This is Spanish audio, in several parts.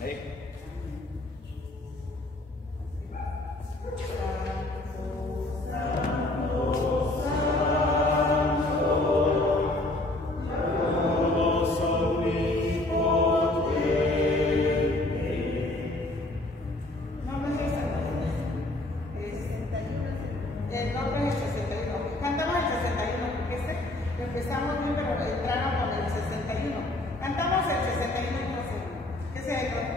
Amén. Empezamos bien, pero entraron con el 61. Cantamos el 61, ¿qué es el otro?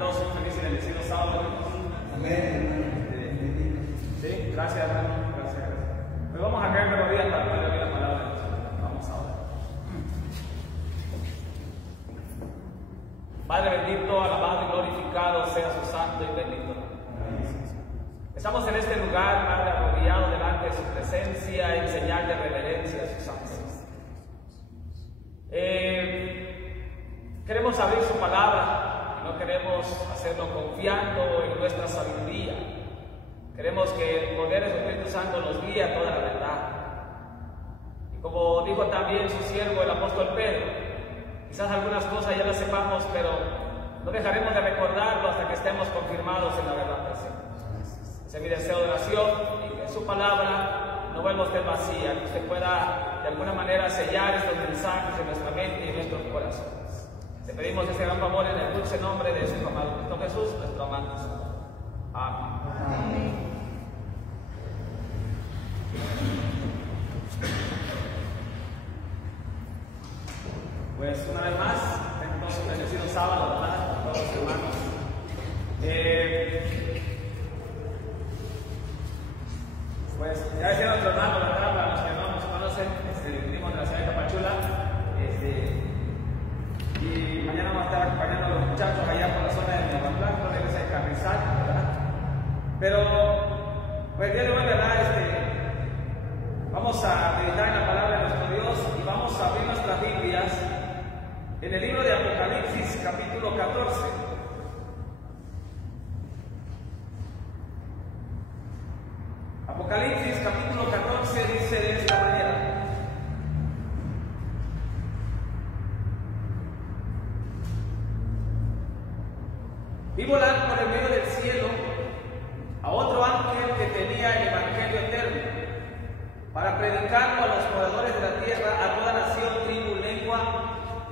todos un feliz y bendecido sábado, hermanos. Amén. Sí, gracias, hermano. Gracias. Hoy vamos a caer melodías para poder oír la palabra de Dios. Vamos ahora. Padre bendito, alabado y glorificado sea su santo y bendito nombre. Estamos en este lugar, Padre, arrodillados delante de su presencia en señal de reverencia a sus ángeles. Queremos abrir su palabra y no queremos hacerlo confiando en nuestra sabiduría. Queremos que el poder del Espíritu Santo nos guíe a toda la verdad. Y como dijo también su siervo, el apóstol Pedro, quizás algunas cosas ya las sepamos, pero no dejaremos de recordarlo hasta que estemos confirmados en la verdad presente. Ese es mi deseo de oración, y que su palabra no vuelva a usted vacía, que usted pueda de alguna manera sellar estos mensajes en nuestra mente y en nuestros corazones. Te pedimos ese gran favor en el dulce nombre de su amado Cristo Jesús, nuestro amado Señor. Amén. Amén. Pues una vez más, tenemos un bendecido sábado, ¿verdad? Todos los hermanos. Pues ya decía nuestro hermano, ¿verdad? Para los que no nos conocen, venimos de la ciudad de Tapachula. Y mañana vamos a estar acompañando a los muchachos allá por la zona de Miahuatlán, por la iglesia de Carrizal, ¿verdad? Pero, pues el día de hoy, ¿verdad? Vamos a meditar en la palabra de nuestro Dios y vamos a abrir nuestras Biblias en el libro de Apocalipsis, capítulo 14. Apocalipsis, capítulo 14, dice de esta manera. Vi volar por el medio del cielo a otro ángel que tenía el Evangelio eterno, para predicarlo a los moradores de la tierra, a toda nación, tribu, lengua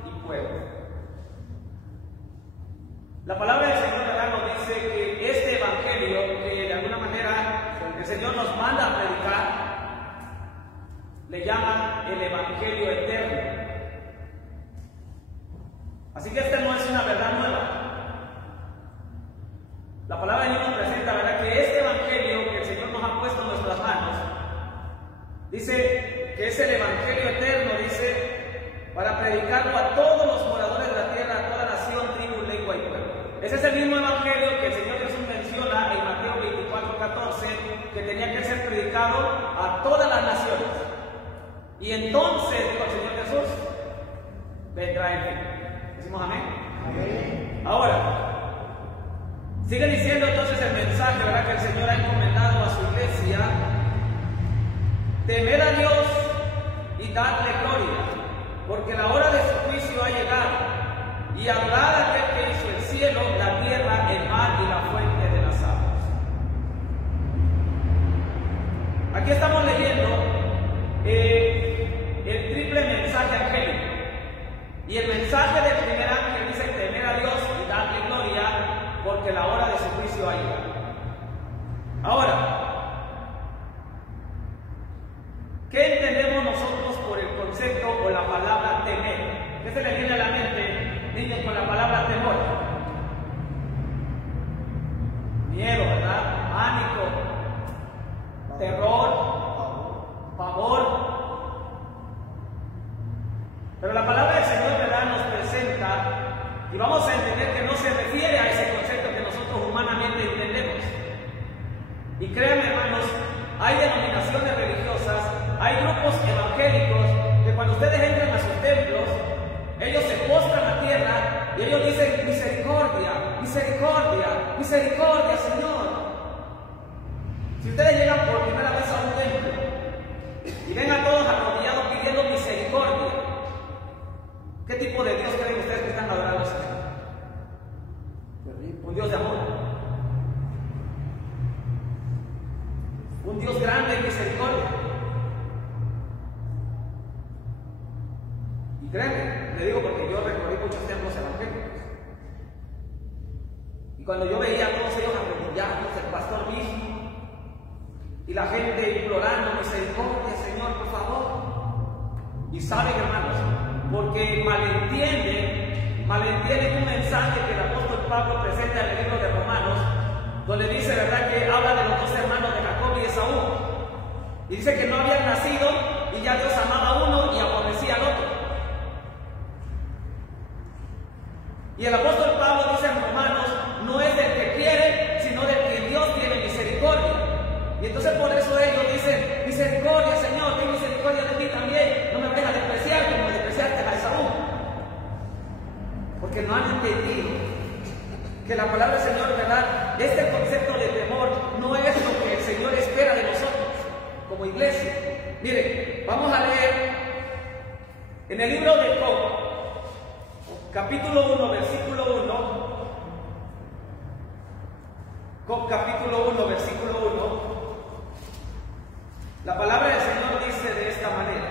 y pueblo. La palabra del Señor, ¿verdad?, nos dice que este Evangelio, que de alguna manera el Señor nos manda a predicar, le llaman el Evangelio eterno. Así que esta no es una verdad nueva. La palabra de Dios nos presenta, ¿verdad?, que este Evangelio que el Señor nos ha puesto en nuestras manos, dice que es el Evangelio eterno, dice, para predicarlo a todos los moradores de la tierra, a toda nación, tribu, lengua y pueblo. Ese es el mismo Evangelio que el Señor Jesús menciona en Mateo 24:14, que tenía que ser predicado a todas las naciones. Y entonces, dijo el Señor Jesús, vendrá el fin. ¿Decimos amén? Amén. Ahora, sigue diciendo entonces el mensaje, ¿verdad?, que el Señor ha encomendado a su iglesia: temed a Dios y dadle gloria, porque la hora de su juicio ha llegado, y hablad a aquel que hizo el cielo, la tierra, el mar y la fuente de las aguas. Aquí estamos leyendo el triple mensaje angélico, y el mensaje del primer ángel dice: temed a Dios y dadle gloria, porque la hora de su juicio ha llegado. Ahora, ¿qué entendemos nosotros por el concepto o la palabra temer? ¿Qué se le viene a la mente, niños, con la palabra temor? Miedo, ¿verdad? Pánico, terror, pavor. Pero la palabra del Señor, ¿verdad?, nos presenta, y vamos a entender que no se refiere a ese concepto que nosotros humanamente entendemos. Y créanme, hermanos, hay denominaciones religiosas, hay grupos evangélicos que cuando ustedes entran a sus templos, ellos se postran a tierra y ellos dicen: misericordia, misericordia, misericordia, Señor. Si ustedes llegan por primera vez a un templo y ven a todos arrodillados pidiendo misericordia, ¿qué tipo de Dios creen ustedes que están adorando, Señor? Un Dios de amor, un Dios grande en misericordia. Y créanme, le digo porque yo recorrí muchos templos evangélicos, y cuando yo veía a todos ellos arrodillados, el pastor mismo, y la gente implorando misericordia, Señor, por favor. Y saben, hermanos, porque malentienden un mensaje que el apóstol Pablo presenta en el libro de Romanos, donde dice, ¿verdad?, que habla de los dos hermanos de Jacob y Esaú. Y dice que no habían nacido y ya Dios amaba a uno y aborrecía al otro. Y el apóstol Pablo dice en Romanos, no es del que quiere, sino del que Dios tiene misericordia. Y entonces por eso ellos dicen, misericordia, Señor, ten misericordia de ti también, no me vayas a despreciar como despreciaste a Esaú. Porque no han entendido que la palabra del Señor, ¿verdad? Este concepto de temor no es lo que el Señor espera de nosotros como iglesia. Mire, vamos a leer en el libro de Job, capítulo 1, versículo 1. Job, capítulo 1, versículo 1. La palabra del Señor dice de esta manera: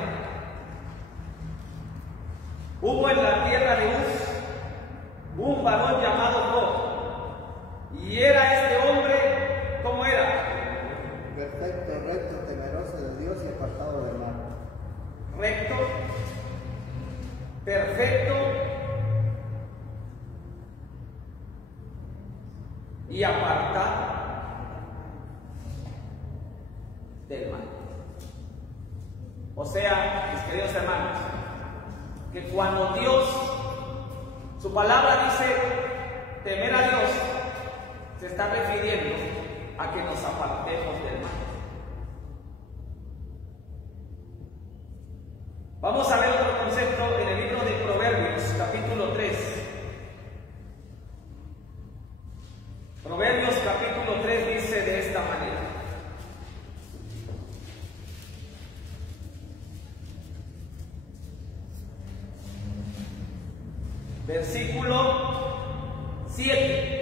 hubo en la tierra de Uz un varón llamado Job, y era este hombre, ¿cómo era? Perfecto, recto, temeroso de Dios y apartado del mal. Recto, perfecto y apartado del mal. O sea, mis queridos hermanos, que cuando Dios, su palabra dice temer a Dios, se está refiriendo a que nos apartemos del mal. Vamos a ver otro concepto en el libro de Proverbios, capítulo 3. Proverbios, capítulo 3 dice de esta manera: versículo 7.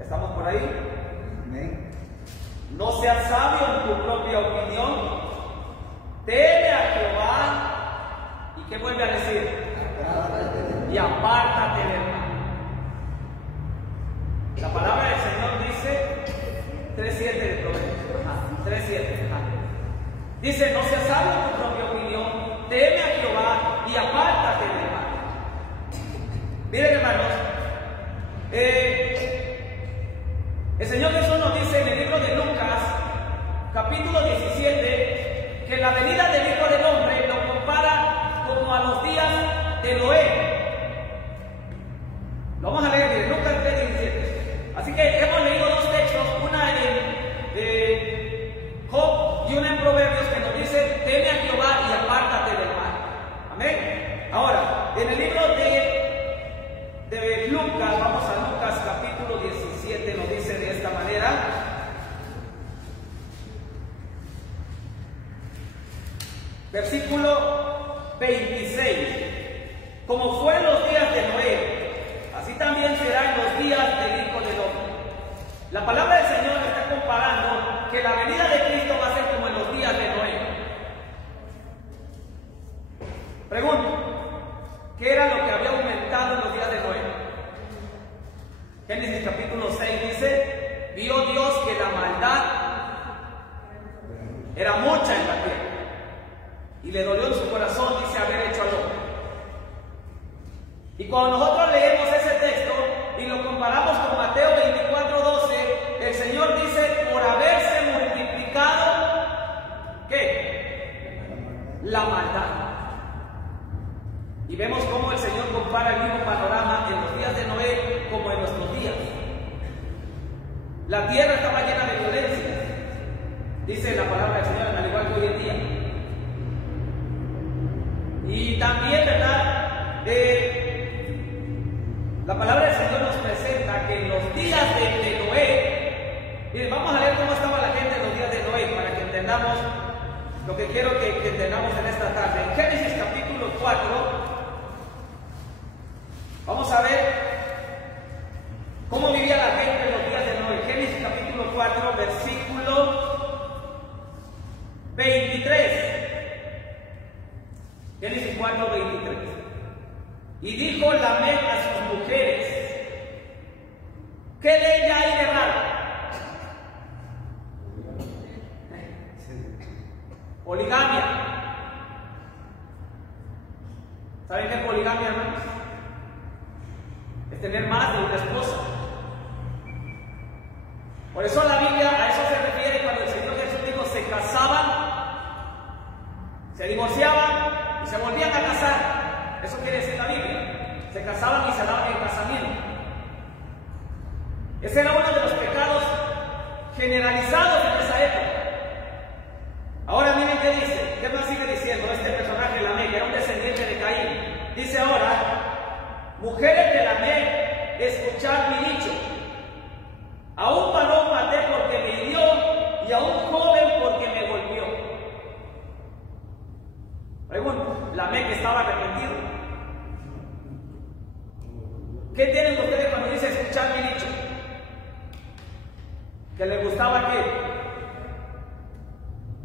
¿Estamos por ahí? Amén. No seas sabio en tu propia opinión, teme a Jehová. ¿Y qué vuelve a decir? Y apártate del mal. La palabra del Señor dice 3:7 de Proverbios. 3:7. Dice, no seas sabio en tu propia opinión, teme a Jehová y apártate del mal. Miren, hermanos, el Señor Jesús nos dice en el libro de Lucas, capítulo 17, que la venida del Hijo del Hombre lo compara como a los días de Noé. Lo vamos a leer en Lucas 3:17. Así que hemos leído dos textos, una en Job y una en Proverbios, que nos dice, teme a Jehová y apártate del mal. Amén. Ahora, en el libro de Lucas, vamos a Lucas capítulo 17, nos dice de esta manera: versículo 26. Como fue en los días de Noé, así también será en los días del Hijo del Hombre. La palabra del Señor está comparando que la venida de Cristo va a ser como en los días de Noé. Pregunto, ¿qué era lo que había aumentado en los días de Noé? Génesis capítulo 6 dice, vio Dios que la maldad era mucha en la tierra, y le dolió en su corazón, dice, haber hecho al hombre. Y cuando nosotros leemos ese texto y lo comparamos con Mateo 24:12, el Señor dice, por haberse multiplicado, ¿qué? La maldad. Y vemos cómo el Señor compara el mismo panorama en los días de Noé como en nuestros días. La tierra estaba llena de violencia, dice la palabra del Señor, al igual que hoy en día. Y también, ¿verdad? La palabra del Señor nos presenta que en los días de Noé, miren, vamos a leer cómo estaba la gente en los días de Noé para que entendamos lo que quiero que entendamos en esta tarde. En Génesis capítulo 4, vamos a ver cómo vivía la gente en los días de Noé. Génesis capítulo 4, versículo 23. Génesis 4, 23. Y dijo Lamec a sus mujeres, ¿qué de ella hay de raro? Poligamia. ¿Saben qué es poligamia, hermanos? Es tener más de una esposa. Por eso la Biblia a eso se refiere cuando el Señor Jesús dijo: se casaban, se divorciaban y se volvían a casar. Eso quiere decir la Biblia. Se casaban y se daban el casamiento. Ese era uno de los pecados generalizados en esa época. Ahora miren qué dice, qué más sigue diciendo este personaje, Lamec, que era un descendiente de Caín. Dice ahora: mujeres de Lamec, escuchad mi dicho. A un varón maté porque me hirió, y a un joven porque me golpeó. Pregunto, Lamec estaba arrepentido. ¿Qué tienen ustedes cuando dice escuchar mi dicho? ¿Que le gustaba qué?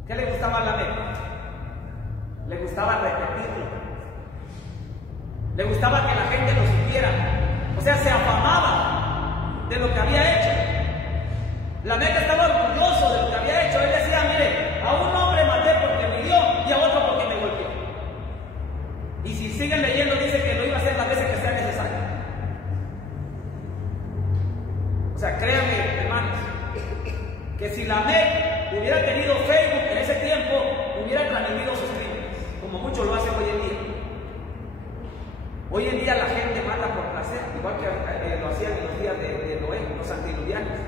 ¿Qué le gustaba a Lamec? Le gustaba repetirlo. Le gustaba que la gente lo supiera. O sea, se afamaba de lo que había hecho. Lamec estaba orgulloso de lo que había hecho. Él decía: mire, a un hombre maté porque me hirió y a otro porque me golpeó. Y si siguen leyendo, dice que lo iba a hacer las veces que sea necesario. O sea, créanme, hermanos, que si Lamec hubiera tenido Facebook en ese tiempo, hubiera transmitido sus crímenes, como muchos lo hacen hoy en día. Hoy en día la gente mata por placer, igual que lo hacían en los días de Noé, los antediluvianos.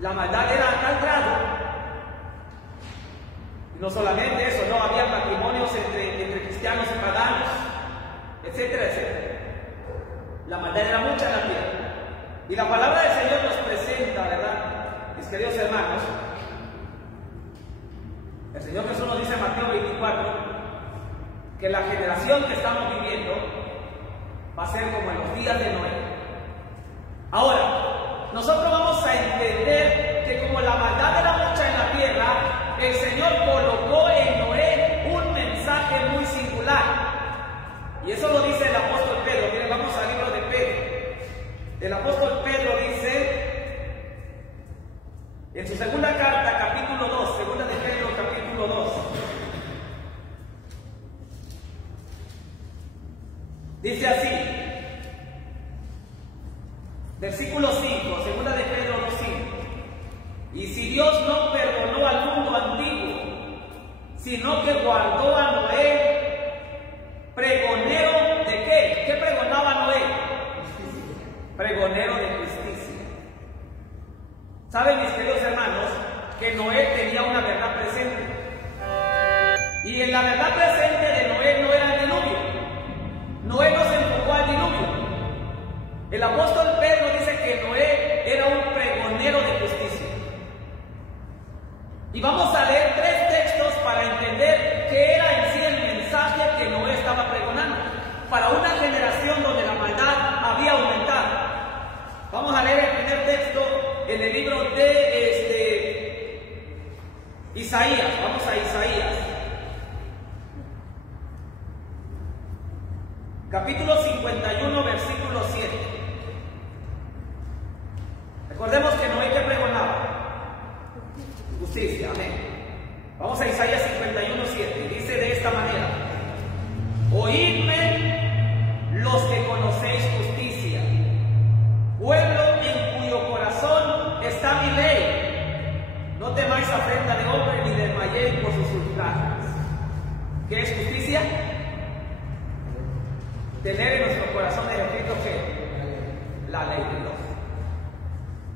La maldad era a tal grado, y no solamente eso, no había matrimonios entre cristianos y paganos, etcétera, etcétera. La maldad era mucha en la tierra. Y la palabra del Señor nos presenta, ¿verdad, mis queridos hermanos? El Señor Jesús nos dice en Mateo 24 que la generación que estamos viviendo va a ser como en los días de Noé. Ahora, nosotros vamos a entender que como la maldad era mucha en la tierra, el Señor colocó en Noé un mensaje muy singular. Y eso lo dice el apóstol Pedro. Miren, vamos al libro de Pedro. El apóstol Pedro dice en su segunda carta, capítulo 2, segunda de Pedro, capítulo 2. Dice así, versículo 5, segunda de Pedro 2:5. Y si Dios no perdonó al mundo antiguo, sino que guardó a Noé, pregonero de qué? ¿Qué pregonaba Noé? Pregonero de justicia. ¿Saben, mis queridos hermanos, que Noé tenía una verdad presente? Y en la verdad presente de Noé no era el diluvio. Noé no se enfocó al diluvio. El apóstol Pedro dice que Noé era un pregonero de justicia. Y vamos a leer 3 textos para entender qué era en sí el mensaje que Noé estaba pregonando para una generación donde la maldad había aumentado. Vamos a leer el primer texto en el libro de Isaías. Vamos a Isaías. Capítulo 51, versículo 7. Recordemos que Noé que pregonaba justicia, amén. Vamos a Isaías 51, 7. Dice de esta manera: oídme los que conocéis justicia, pueblo en cuyo corazón está mi ley. No temáis afrenta de hombre ni desmayéis por sus ultrajes. ¿Qué es justicia? Tener en nuestro corazón escrito que la ley de Dios.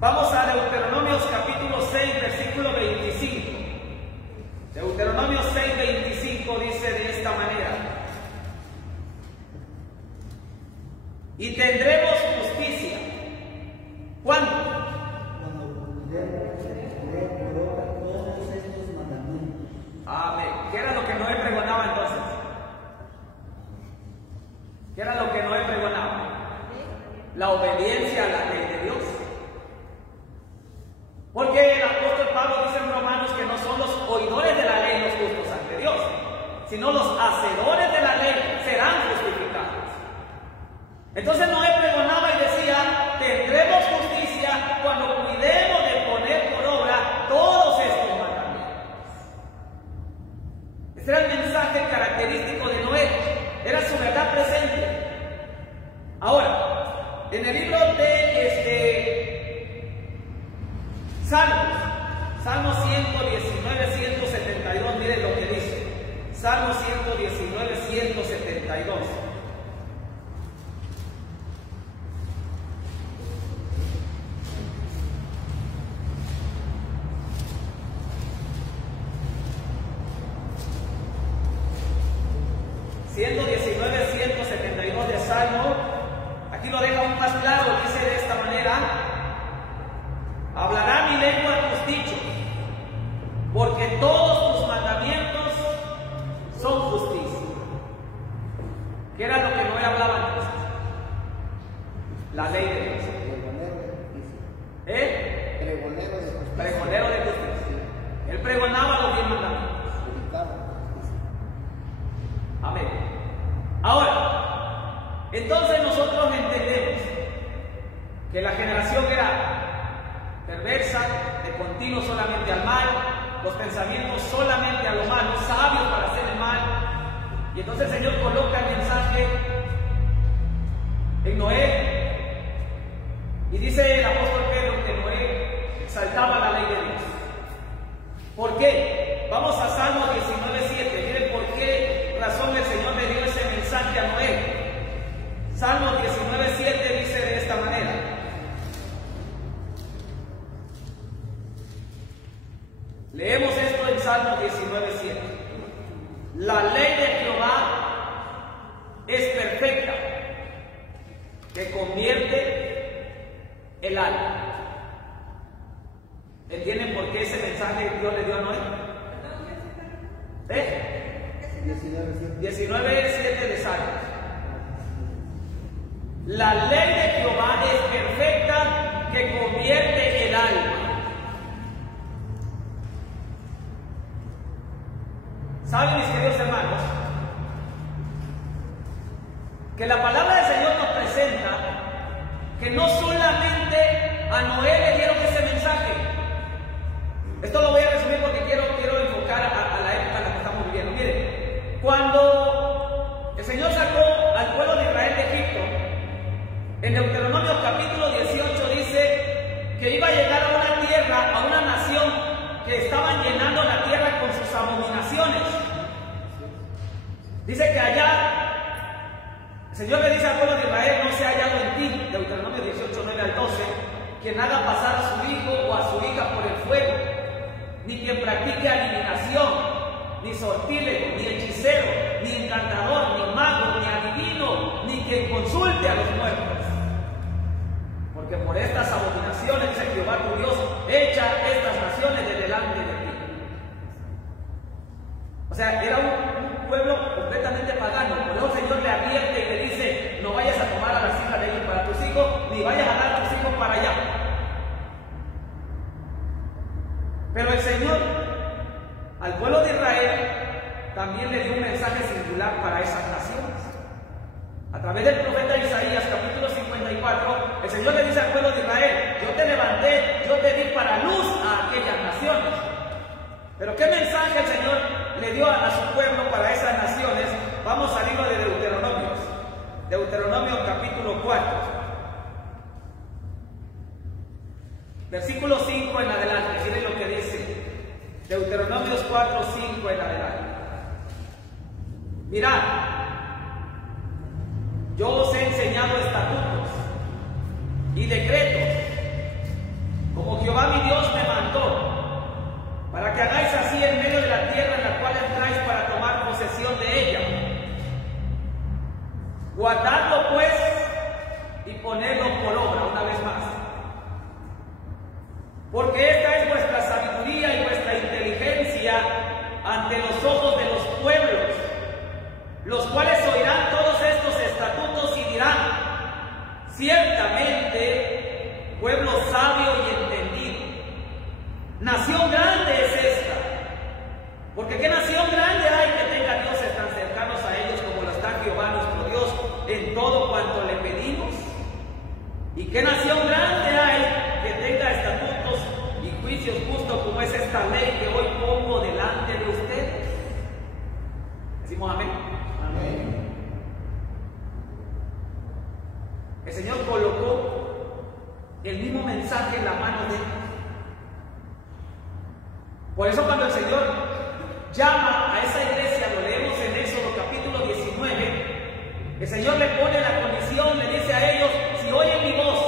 Vamos a Deuteronomios capítulo 6, versículo 25. Deuteronomio 6, 25 dice de esta manera: y tendremos justicia. ¿Cuándo? Cuando pudiéramos poner por obra todos estos mandamientos. Amén. ¿Qué era lo que Noé pregonaba entonces? ¿Qué era lo que Noé pregonaba? La obediencia a la ley de Dios. Porque el apóstol Pablo dice en Romanos que no son los oidores de la ley los justos ante Dios, sino los hacedores de la ley serán justificados. Entonces Noé pregonaba y decía: tendremos justicia cuando cuidemos de poner por obra todos estos mandamientos. Ese era el mensaje característico de Noé. Salmo 119, 172, miren lo que dice. Salmo 119, 172. de Salmo, aquí lo deja aún más claro, dice de esta manera: hablará mi lengua tus dichos, porque todos tus mandamientos son justicia. ¿Qué era lo que Noé hablaba antes? La ley de Dios. Pregonero de justicia. Él pregonaba los 10 mandamientos. Amén. Ahora, entonces nosotros entendemos que la generación era perversa, de continuo solamente al mal, los pensamientos solamente a lo malo, sabios para hacer el mal. Y entonces el Señor coloca el mensaje en Noé, y dice el apóstol Pedro que Noé exaltaba la ley de Dios. ¿Por qué? Vamos a Salmo 19:7. Miren por qué razón el Señor le dio ese mensaje a Noé. Salmo 19:7 dice de esta manera: leemos esto en Salmo 19:7. La ley de Jehová es perfecta, que convierte el alma. ¿Entienden por qué ese mensaje Dios le dio a Noé? 19:7 de Salmo. La ley de Jehová es perfecta, que convierte el alma. ¿Saben, mis queridos hermanos, que la palabra del Señor nos presenta que no solamente a Noé le dieron ese mensaje? Esto lo voy a resumir porque quiero enfocar a la época en la que estamos viviendo. Miren, cuando el Señor sacó al pueblo de Israel de Egipto, en Deuteronomio capítulo 18 dice que iba a llegar a una tierra, a una nación que estaban llenando la tierra con sus abominaciones. Dice que allá el Señor le dice al pueblo de Israel: no se ha hallado en ti, Deuteronomio 18, 9 al 12, quien haga pasar a su hijo o a su hija por el fuego, ni quien practique adivinación, ni sortílego, ni hechicero, ni encantador, ni mago, ni adivino, ni quien consulte a los muertos. Porque por estas abominaciones, dice Jehová tu Dios, echa estas naciones de delante de ti. O sea, era un pueblo completamente pagano. Por eso el Señor le advierte y le dice: no vayas a tomar a las hijas de ellos para tus hijos, ni vayas a dar a tus hijos para allá. Pero el Señor al pueblo de Israel también le dio un mensaje singular para esas naciones. A través del profeta Isaías, capítulo 54, el Señor le dice al pueblo de Israel: yo te levanté, yo te di para luz a aquellas naciones. Pero ¿qué mensaje el Señor le dio a su pueblo para esas naciones? Vamos al libro de Deuteronomio capítulo 4, versículo 5 en adelante. Miren lo que dice Deuteronomios 4, 5 en adelante. Mirad, yo os he enseñado estatutos y decretos, como Jehová mi Dios me mandó, para que hagáis así en medio de la tierra en la cual entráis para tomar posesión de ella. Guardadlo pues y ponedlo por obra. Una vez más, porque esta es vuestra sabiduría y vuestra inteligencia ante los ojos de los pueblos, los cuales oirán todos estos estatutos y dirán: ciertamente pueblo sabio y entendido. Nación grande es esta, porque ¿qué nación grande hay que tenga dioses tan cercanos a ellos como lo está Jehová nuestro Dios en todo cuanto le pedimos? ¿Y qué nación grande hay que tenga estatutos y juicios justos como es esta ley que hoy pongo delante de ustedes? ¿Decimos amén? Amén. El Señor colocó el mismo mensaje en la mano de él. Por eso cuando el Señor llama a esa iglesia, lo leemos en Éxodo capítulo 19, el Señor le pone la condición, le dice a ellos: si oyen mi voz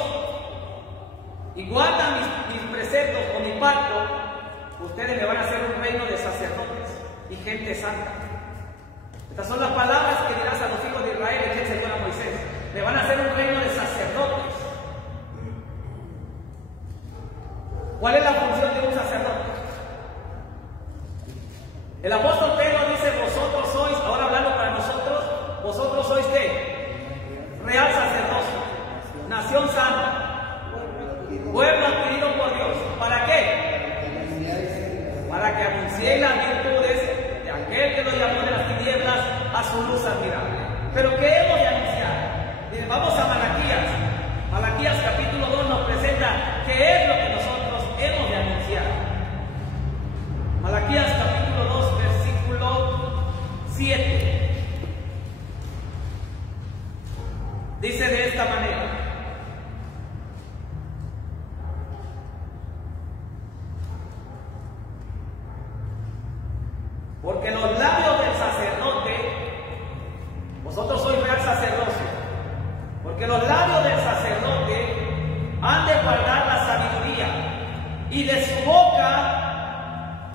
y guardan mis preceptos o mi pacto, ustedes me van a hacer un reino de sacerdotes y gente santa. Estas son las palabras que dirás a los hijos de Israel, y el Señor a Moisés: me van a hacer un reino de sacerdotes. ¿Cuál es la función de un sacerdote? El apóstol Pedro dice: vosotros sois, ahora hablando para nosotros, vosotros sois ¿qué? Real sacerdocio, nación santa, pueblo adquirido por Dios. ¿Para qué? Para que anunciéis las virtudes de aquel que nos llamó de las tinieblas a su luz admirable. ¿Pero qué hemos de anunciar? Miren, vamos a Malaquías. Malaquías capítulo 2 nos presenta qué es lo que nosotros hemos de anunciar. Malaquías capítulo 2 versículo 7 dice de esta manera: porque los labios del sacerdote, vosotros sois real sacerdocio, porque los labios del sacerdote han de guardar la sabiduría, y de su boca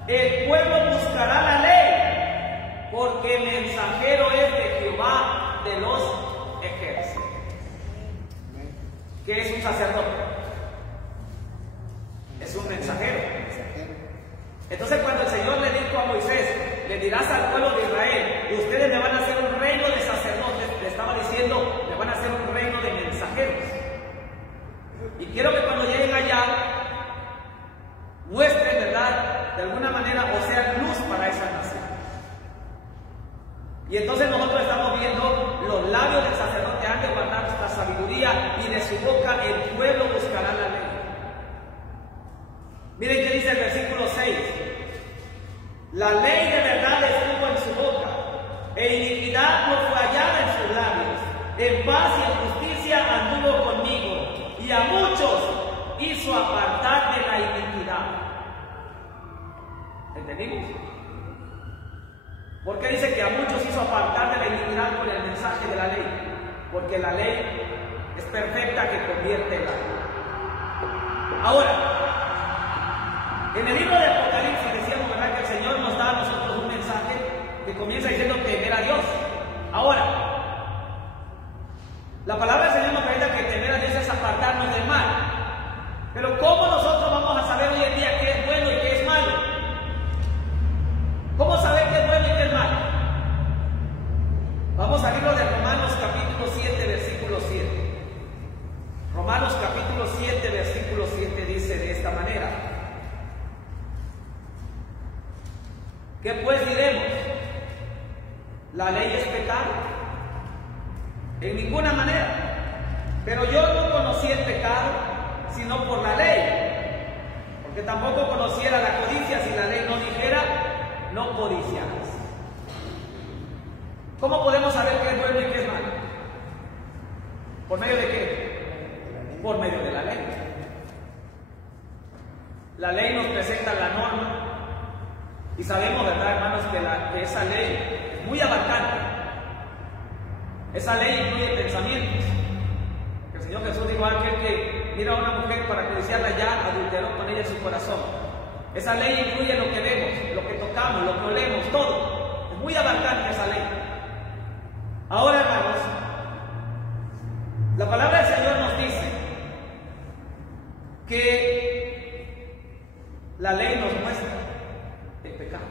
el pueblo buscará la ley, porque mensajero es de Jehová de los ejércitos. ¿Qué es un sacerdote? Es un mensajero. Entonces, cuando el Señor le dijo a Moisés: le dirás al pueblo de Israel, ustedes me van a hacer un reino de sacerdotes, le estaba diciendo: me van a hacer un reino de mensajeros. Y quiero que cuando lleguen allá muestren, ¿verdad?, de alguna manera, o sea, luz para esa nación. Y entonces nosotros estamos viendo: los labios del sacerdote han de guardar esta sabiduría, y de su boca el pueblo buscará la ley. Miren qué dice el versículo 6: la ley de verdad estuvo en su boca, e iniquidad no fue hallada en sus labios. En paz y en justicia anduvo conmigo, y a muchos hizo apartar de la iniquidad. ¿Entendimos? ¿Por qué dice que a muchos hizo apartar de la iniquidad con el mensaje de la ley? Porque la ley es perfecta, que convierte el alma. Ahora, en el libro de Apocalipsis decíamos, ¿verdad?, que el Señor nos da a nosotros un mensaje que comienza diciendo temer a Dios. Ahora, la palabra del Señor nos presenta que temer a Dios es apartarnos del mal. Pero ¿cómo nosotros vamos a saber hoy en día qué es bueno y qué es malo? ¿Cómo saber qué es bueno y qué es malo? Vamos al libro de Romanos capítulo 7, versículo 7. Romanos capítulo 7, versículo 7 dice de esta manera: ¿qué pues diremos? ¿La ley es pecado? En ninguna manera. Pero yo no conocí el pecado sino por la ley, porque tampoco conociera la codicia si la ley no dijera: no codiciarás. ¿Cómo podemos saber qué es bueno y qué es malo? ¿Por medio de qué? Por medio de la ley. La ley nos presenta la norma, y sabemos, ¿verdad, hermanos, que esa ley es muy abarcante. Esa ley incluye pensamientos. El Señor Jesús dijo a aquel que mira a una mujer para codiciarla, ya adulteró con ella en su corazón. Esa ley incluye lo que vemos, lo que tocamos, lo que olemos, todo. Es muy abarcante esa ley. Ahora, hermanos, la palabra del Señor nos dice que la ley nos muestra el pecado,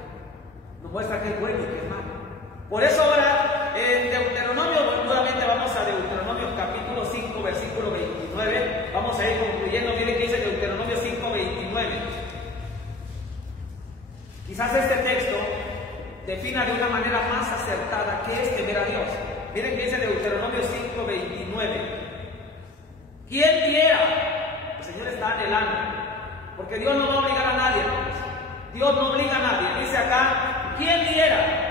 nos muestra qué es bueno y qué es malo. Por eso ahora en Deuteronomio, nuevamente vamos a Deuteronomio capítulo 5, versículo 29. Vamos a ir concluyendo. Miren que dice Deuteronomio 5, 29. Quizás este texto defina de una manera más acertada qué es temer a Dios. Miren que dice Deuteronomio 5, 29. ¿Quién diera? El Señor está anhelando, porque Dios no va a obligar a nadie, hermanos. Dios no obliga a nadie. Dice acá: ¿quién diera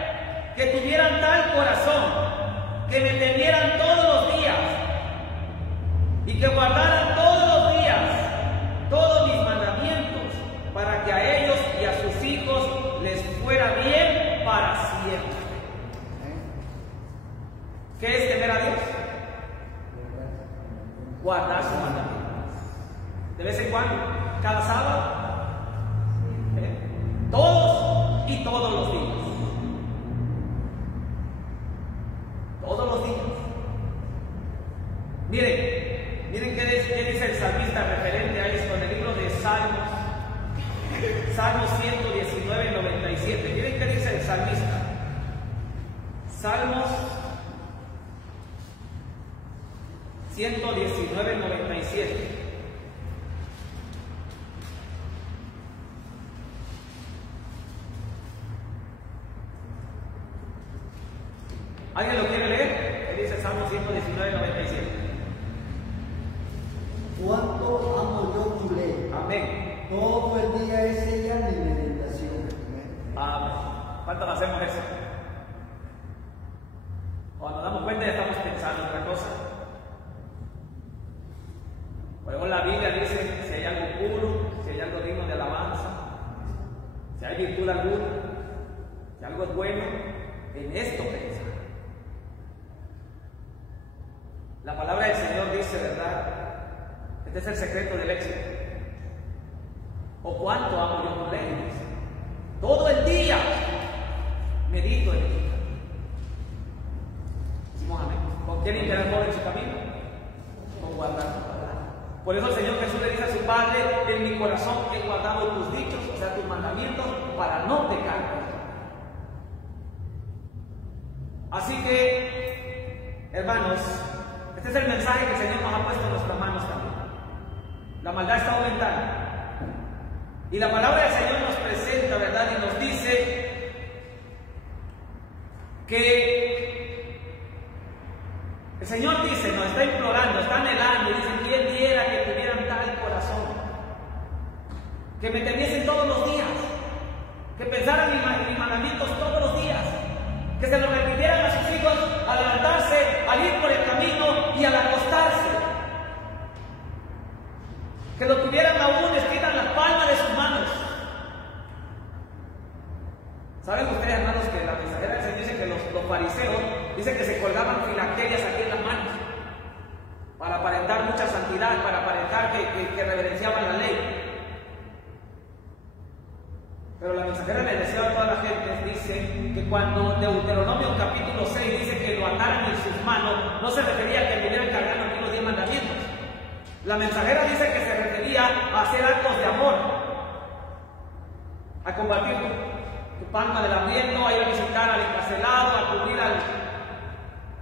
que tuvieran tal corazón, que me temieran todos los días y que guardaran todos los días todos mis mandamientos, para que a ellos y a sus hijos guardar sus mandamientos. De vez en cuando, cada sábado, todos y todos los días. Todos los días. Miren qué dice el salmista referente a esto en el libro de Salmos. Salmos 119, 97. Miren qué dice el salmista. Salmos 119, 97. ¿Alguien lo quiere leer? ¿Qué dice Salmo 119, 97? Cuánto amo yo tu ley. Amén. Todo el día es ella mi meditación. Amén. ¿Cuánto lo hacemos eso? Cuando nos damos cuenta ya estamos pensando en otra cosa. Por ejemplo, la Biblia dice si hay algo puro, si hay algo digno de alabanza, si hay virtud alguna, si algo es bueno, en esto pensar. La palabra del Señor dice, ¿verdad? Este es el secreto del éxito. O cuánto amo yo tu ley. Todo el día medito en ella. Decimos amén. ¿Con quién interactúa en su camino? Con guardar tu palabra. Por eso el Señor Jesús le dice a su Padre: en mi corazón he guardado tus dichos, o sea, tus mandamientos, para no pecar. Así que, hermanos, este es el mensaje que el Señor nos ha puesto en nuestras manos también. La maldad está aumentando. Y la palabra del Señor nos presenta, ¿verdad? Y nos dice que el Señor dice, nos está implorando, está anhelando, dice: ¿quién diera que tuvieran tal corazón? Que me temiesen todos los días, que pensaran en mis mandamientos todos los días, que se lo repitieran a sus hijos al levantarse, al ir por el camino y al acostarse, que lo tuvieran aún escrito en la palma de sus manos. ¿Saben ustedes, hermanos, que la mensajera del Señor dice que los fariseos dicen que se colgaban filacterias aquí en las manos para aparentar mucha santidad, para aparentar que reverenciaban la ley? Pero la mensajera le decía a toda la gente, dice que cuando Deuteronomio capítulo 6 dice que lo ataran en sus manos, no se refería a que estuvieran cargando aquí los 10 mandamientos. La mensajera dice que se refería a hacer actos de amor, a combatir tu palma del hambriento, a ir a visitar al encarcelado, a cubrir al...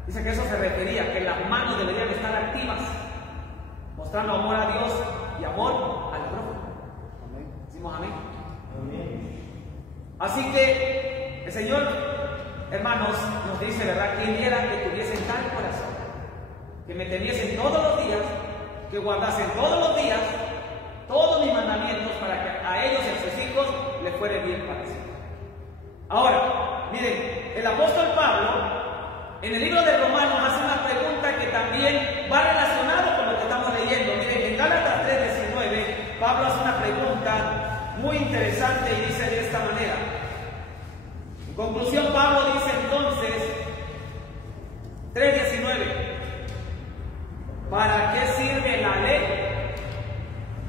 Dice que eso se refería, que las manos deberían estar activas, mostrando amor a Dios y amor al prójimo. Amén. ¿Decimos amén? Amén. Así que el Señor, hermanos, nos dice, ¿verdad? ¿Quién diera que tuviesen tal corazón? Que me temiesen todos los días, que guardasen todos los días todos mis mandamientos, para que a ellos y a sus hijos les fuere bien parecido. Ahora, miren, el apóstol Pablo en el libro de Romanos hace una pregunta que también va relacionado con lo que estamos leyendo. Miren, en Gálatas 3:19 Pablo hace una pregunta muy interesante y dice de esta manera. En conclusión, Pablo dice entonces, 3:19, ¿para qué sirve la ley?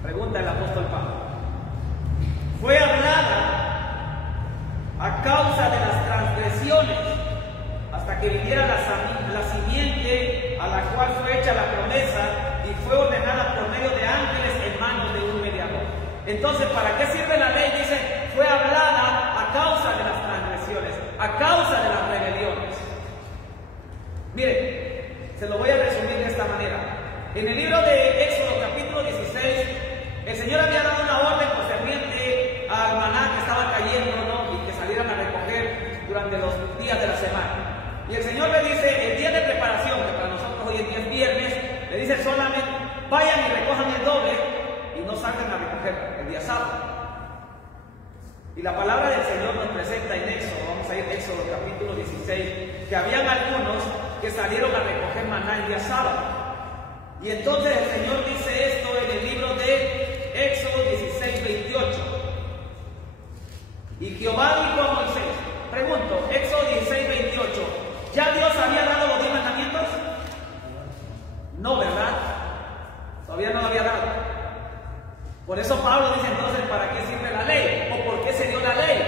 Pregunta el apóstol Pablo. Fue hablada a causa de las transgresiones, hasta que viniera la simiente a la cual fue hecha la promesa y fue ordenada por medio de ángeles en manos de un mediador. Entonces, ¿para qué sirve la ley? Dice, fue hablada a causa de las transgresiones, a causa de las rebeliones. Miren, se lo voy a resumir de esta manera. En el libro de Éxodo capítulo 16, el Señor había dado una orden concerniente al maná que estaba cayendo, ¿no? Y que salieran a recoger durante los días de la semana. Y el Señor le dice, el día de preparación, que para nosotros hoy en día es viernes, le dice solamente, vayan y recojan el doble y no salgan a recoger el día sábado. Y la palabra del Señor nos presenta en Éxodo, vamos a ir a Éxodo capítulo 16, que habían algunos que salieron a recoger maná el día sábado. Y entonces el Señor dice esto en el libro de Éxodo 16:28. Y Jehová dijo a Moisés, pregunto, Éxodo 16:28, ¿ya Dios había dado los 10 mandamientos? No, ¿verdad? Todavía no lo había dado. Por eso Pablo dice entonces, ¿para qué sirve la ley? ¿O por qué se dio la ley?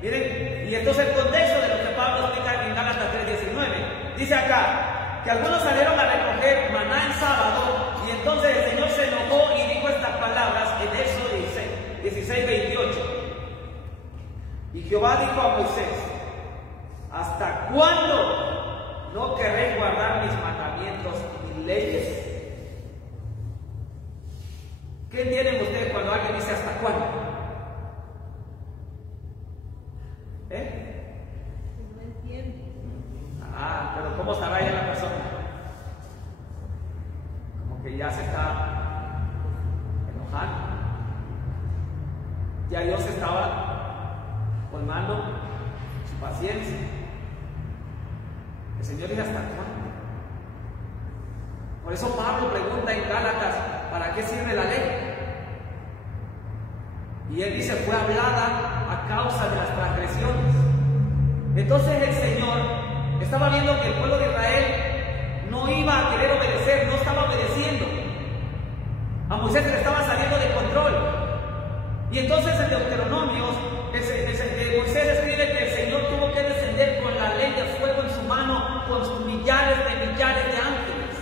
Miren, y entonces el contexto de lo que Pablo explica en Gálatas 3:19. Dice acá, que algunos salieron a recoger maná en sábado, y entonces el Señor se enojó y dijo estas palabras en Éxodo 16:28. Y Jehová dijo a Moisés, ¿hasta cuándo no querréis guardar mis mandamientos y mis leyes? ¿Qué entienden ustedes cuando alguien dice hasta cuándo? No entiendo. Pero ¿cómo estará ya la persona? Como que ya se está enojando. Ya Dios estaba colmando su paciencia. El Señor dice hasta cuándo. Por eso Pablo pregunta en Gálatas, ¿para qué sirve la ley? Y él dice, fue hablada a causa de las transgresiones. Entonces el Señor estaba viendo que el pueblo de Israel no iba a querer obedecer, no estaba obedeciendo. A Moisés le estaba saliendo de control. Y entonces en Deuteronomio, Moisés escribe que el Señor tuvo que descender con la ley de fuego en su mano, con sus millares de ángeles.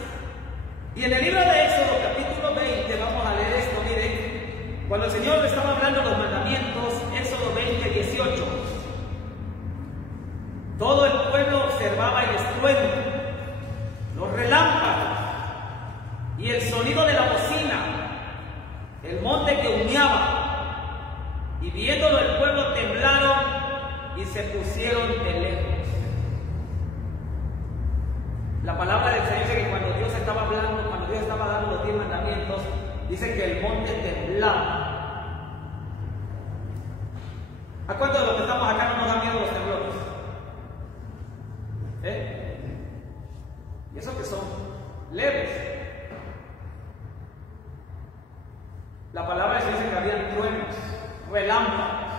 Y en el libro de Éxodo, capítulo 20, vamos a leer esto, miren, cuando el Señor le estaba hablando los mandamientos, Éxodo 20:18, todo el pueblo observaba el estruendo, los relámpagos y el sonido de la bocina, el monte que humeaba, y viéndolo el pueblo temblaron y se pusieron de lejos. La palabra del Señor dice que cuando Dios estaba hablando, cuando Dios estaba dando los 10 mandamientos, dice que el monte temblaba. ¿A cuántos de los que estamos acá no nos dan miedo los temblores? Y eso que son leves. La palabra del Señor dice que habían truenos, relámpagos.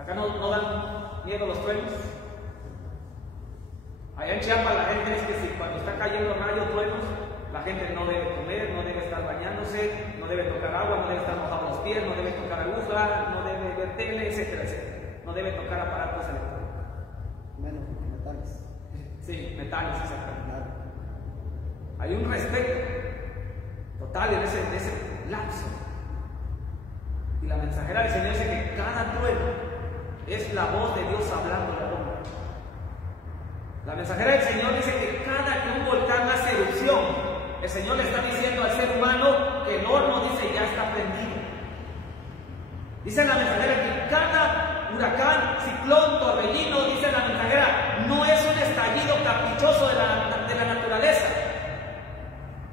¿Acá no dan miedo los truenos? Allá en Chiapas la gente dice que si cuando está cayendo rayos, truenos, la gente no debe comer, no debe estar bañándose, no debe tocar agua, no debe estar mojando los pies, no debe tocar aguja, no debe ver tele, etcétera, etcétera. No debe tocar aparatos electrónicos. Menos metales. Sí, metales, exactamente. Claro. Hay un respeto total en ese lapso. Y la mensajera del Señor dice que cada trueno es la voz de Dios hablando al hombre. La mensajera del Señor dice que cada que un volcán hace erupción, el Señor le está diciendo al ser humano que el horno, dice, ya está prendido. Dice la mensajera que cada huracán, ciclón, torbellino, dice la mensajera, no es un estallido caprichoso de la naturaleza.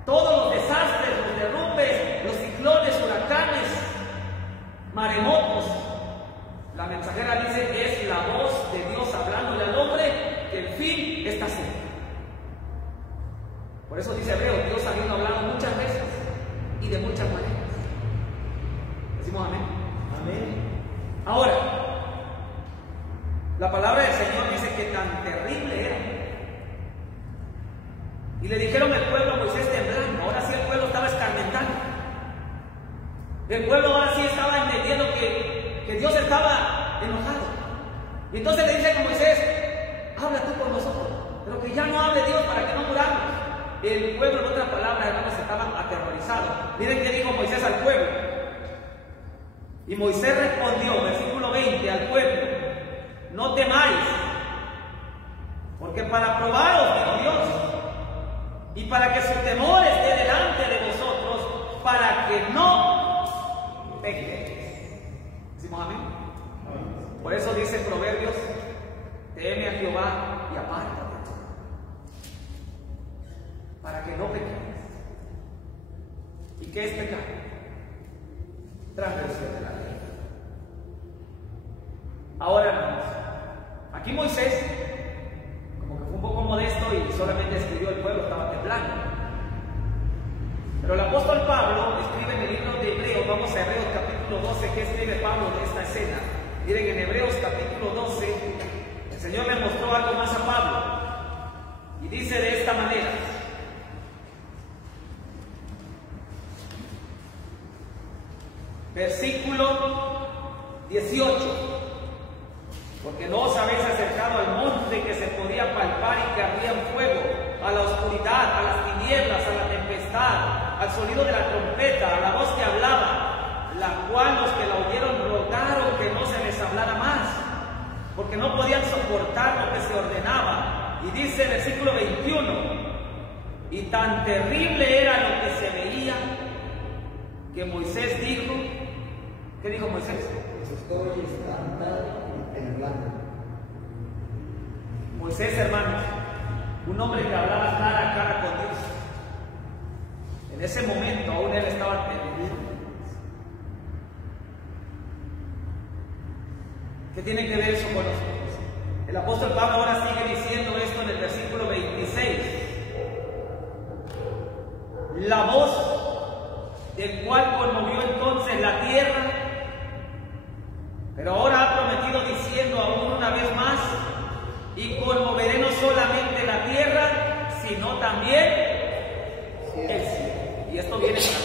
Todos los desastres, los derrumbes, los ciclones, huracanes, maremotos, la mensajera dice, es la voz de Dios hablándole al hombre que el fin está cerca. Por eso dice Hebreo, Dios habiendo hablado muchas veces y de muchas maneras. Decimos amén. Amén. Ahora, la palabra del Señor dice que tan terrible era. Y le dijeron al pueblo a Moisés temblando. Ahora sí el pueblo estaba escarmentando. El pueblo ahora sí estaba entendiendo que Dios estaba enojado. Y entonces le dice a Moisés, habla tú con nosotros, pero que ya no hable Dios para que no muramos. El pueblo, en otras palabras, hermanos, estaban aterrorizados. Miren qué dijo Moisés al pueblo. Y Moisés respondió, versículo 20, al pueblo, no temáis, porque para probaros, dijo Dios, y para que su temor esté delante de vosotros, para que no pequéis. ¿Decimos amén? Por eso dice Proverbios, teme a Jehová y apártate, para que no peques. ¿Y qué es pecar? Transgresión de la ley. Ahora, hermanos, aquí Moisés, como que fue un poco modesto y solamente escribió el pueblo, estaba temblando. Pero el apóstol Pablo escribe en el libro de Hebreos, vamos a Hebreos capítulo 12, ¿qué escribe Pablo de esta escena? Miren, en Hebreos capítulo 12, el Señor le mostró algo más a Pablo. Y dice de esta manera, Versículo 18. Porque no os habéis acercado al monte que se podía palpar y que ardía en fuego, a la oscuridad, a las tinieblas, a la tempestad, al sonido de la trompeta, a la voz que hablaba, la cual los que la oyeron rogaron que no se les hablara más, porque no podían soportar lo que se ordenaba. Y dice el versículo 21, y tan terrible era lo que se veía, que Moisés dijo, ¿qué dijo Moisés? Estoy espantado y temblando. Moisés, hermanos, un hombre que hablaba cara a cara con Dios. En ese momento aún él estaba temiendo. ¿Qué tiene que ver eso con nosotros? El apóstol Pablo ahora sigue diciendo esto en el versículo 26. La voz del cual conmovió entonces la tierra, pero ahora ha prometido diciendo aún una vez más, y conmoveré no solamente la tierra, sino también el cielo. Y esto viene para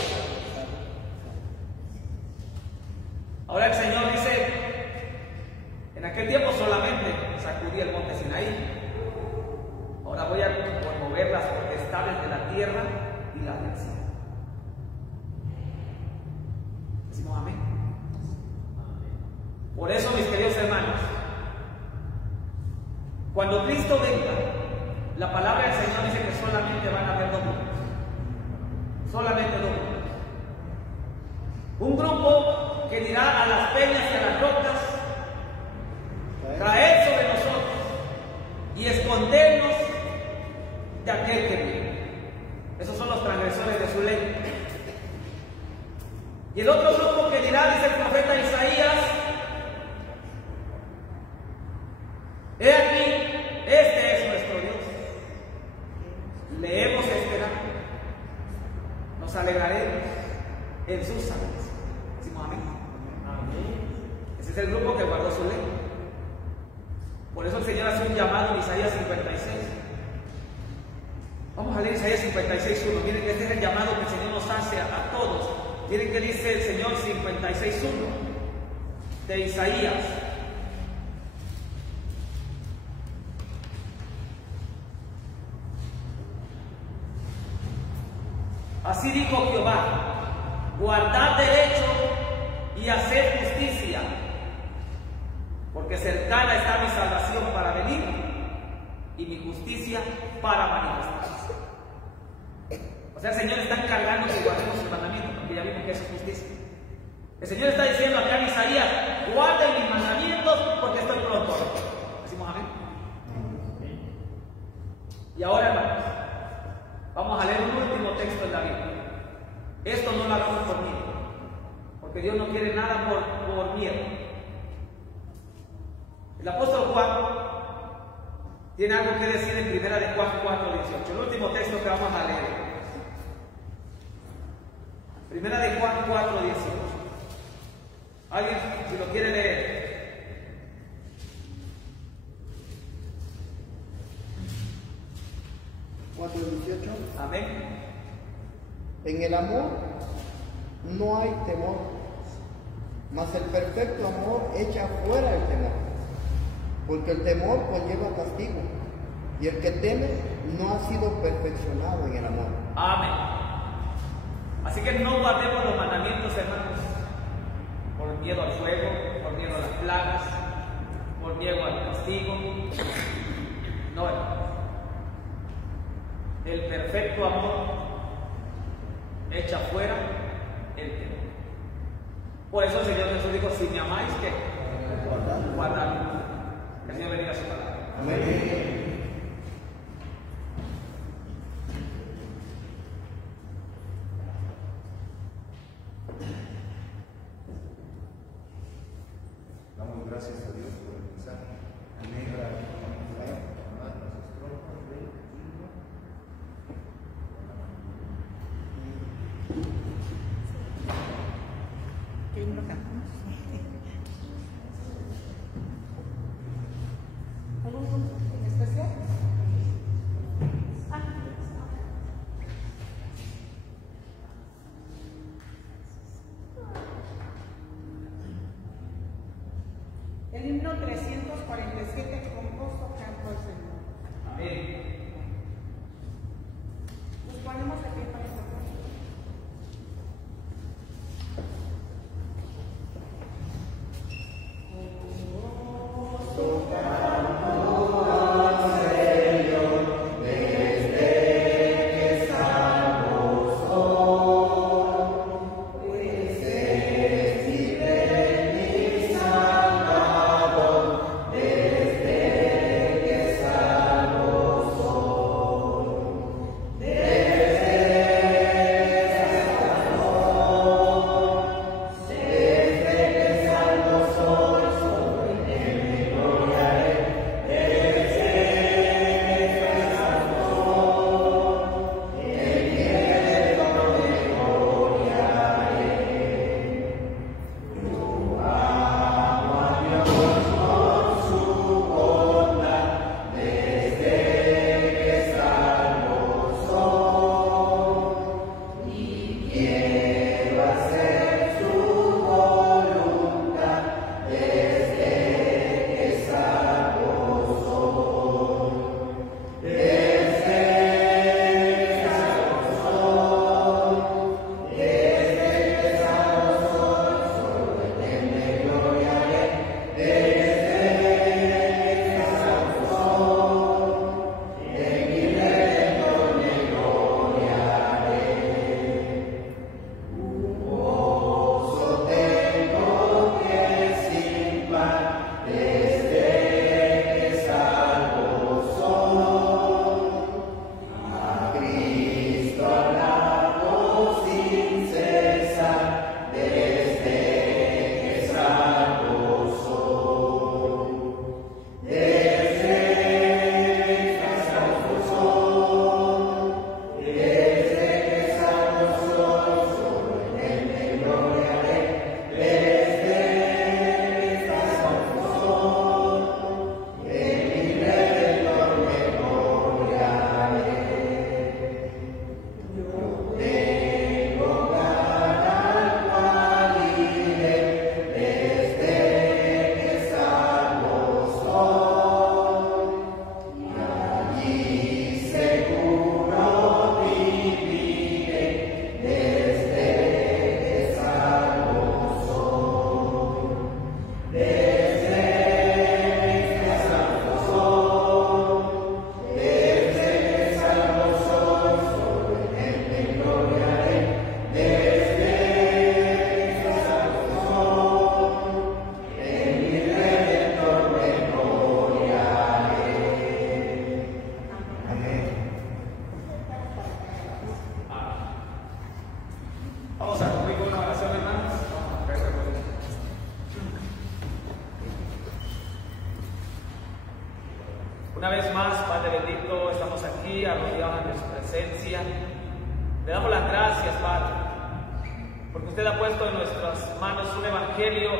ahora el Señor dice, en aquel tiempo solamente sacudí el monte Sinaí. Ahora voy a conmover las potestades de la tierra y las del cielo. Decimos amén. Por eso, mis queridos hermanos, cuando Cristo venga, la palabra del Señor dice que solamente van a haber dos grupos. Solamente dos grupos. Un grupo que dirá a las peñas y a las rocas, traed sobre nosotros y escondernos de aquel que viene. Esos son los transgresores de su ley. Y el otro grupo que dirá, dice el profeta Isaías, he aquí, este es nuestro Dios. Le hemos esperado. Nos alegraremos en sus salvación. Decimos amén. Ese es el grupo que guardó su ley. Por eso el Señor hace un llamado en Isaías 56. Vamos a leer Isaías 56:1. Miren que este es el llamado que el Señor nos hace a todos. Miren que dice el Señor 56:1 de Isaías. Así dijo Jehová, guardad derecho y haced justicia, porque cercana está mi salvación para venir y mi justicia para manifestarse. O sea, el Señor está encargando que guardemos sus mandamientos, porque ya vimos que eso es justicia. El Señor está diciendo acá en Isaías, guarden mis mandamientos porque estoy pronto. ¿Decimos amén? Y ahora, hermanos, vamos a leer un último texto en la Biblia. Esto no lo hagamos por miedo, porque Dios no quiere nada por miedo. El apóstol Juan tiene algo que decir en primera de Juan 4:18. El último texto que vamos a leer. Primera de Juan 4:18. ¿Alguien, si lo quiere leer? Amén. En el amor no hay temor, mas el perfecto amor echa fuera el temor, porque el temor conlleva castigo, y el que teme no ha sido perfeccionado en el amor. Amén. Así que no guardemos los mandamientos, hermanos, por miedo al fuego, por miedo a las plagas, por miedo al castigo. No, hermanos. El perfecto amor echa fuera el temor. Por eso el Señor Jesús dijo, si me amáis, ¿qué? Guardadme. Que el Señor bendiga su palabra. Amén. Damos gracias a Dios por el mensaje. Amén. ¿Qué himno cantamos? ¿Algún en especial? himno 347, con gozo canto al Señor. Amén. Nos ponemos de pie para esta cosa. Una vez más, Padre bendito, estamos aquí arrodillados ante su presencia. Le damos las gracias, Padre, porque usted ha puesto en nuestras manos un evangelio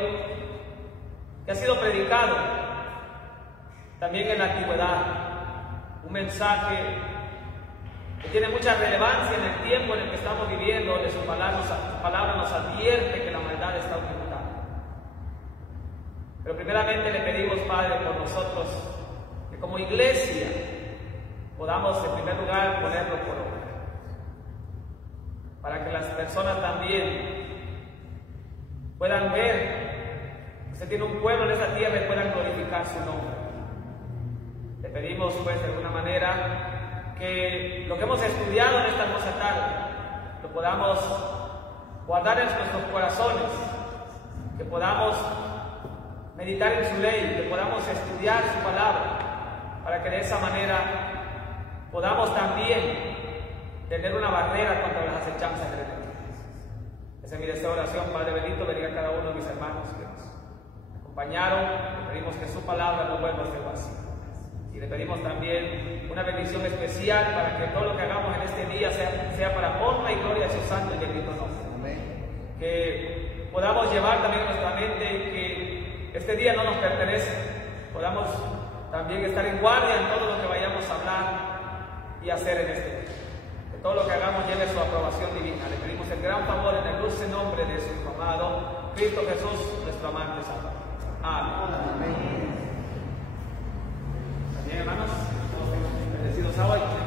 que ha sido predicado también en la antigüedad, un mensaje que tiene mucha relevancia en el tiempo en el que estamos viviendo, donde su palabra nos advierte que la maldad está aumentando. Pero primeramente le pedimos, Padre, por nosotros, que como iglesia podamos en primer lugar ponerlo por obra, para que las personas también puedan ver que usted tiene un pueblo en esa tierra y puedan glorificar su nombre. Le pedimos, pues, de alguna manera, que lo que hemos estudiado en esta hermosa tarde lo podamos guardar en nuestros corazones, que podamos meditar en su ley, que podamos estudiar su palabra, para que de esa manera podamos también tener una barrera contra las acechanzas del enemigo. Esa es mi deseo de oración, Padre bendito, bendiga a cada uno de mis hermanos que nos acompañaron. Le pedimos que su palabra no vuelva a ser vacía. Y le pedimos también una bendición especial para que todo lo que hagamos en este día sea para honra y gloria de su santo y bendito nombre. Amén. Que podamos llevar también en nuestra mente que este día no nos pertenece. Podamos también estar en guardia en todo lo que vayamos a hablar y hacer en este día. Que todo lo que hagamos lleve su aprobación divina. Le pedimos el gran favor en el dulce nombre de su amado Cristo Jesús, nuestro amante Salvador. Amén. También, hermanos, todos bendecidos hoy.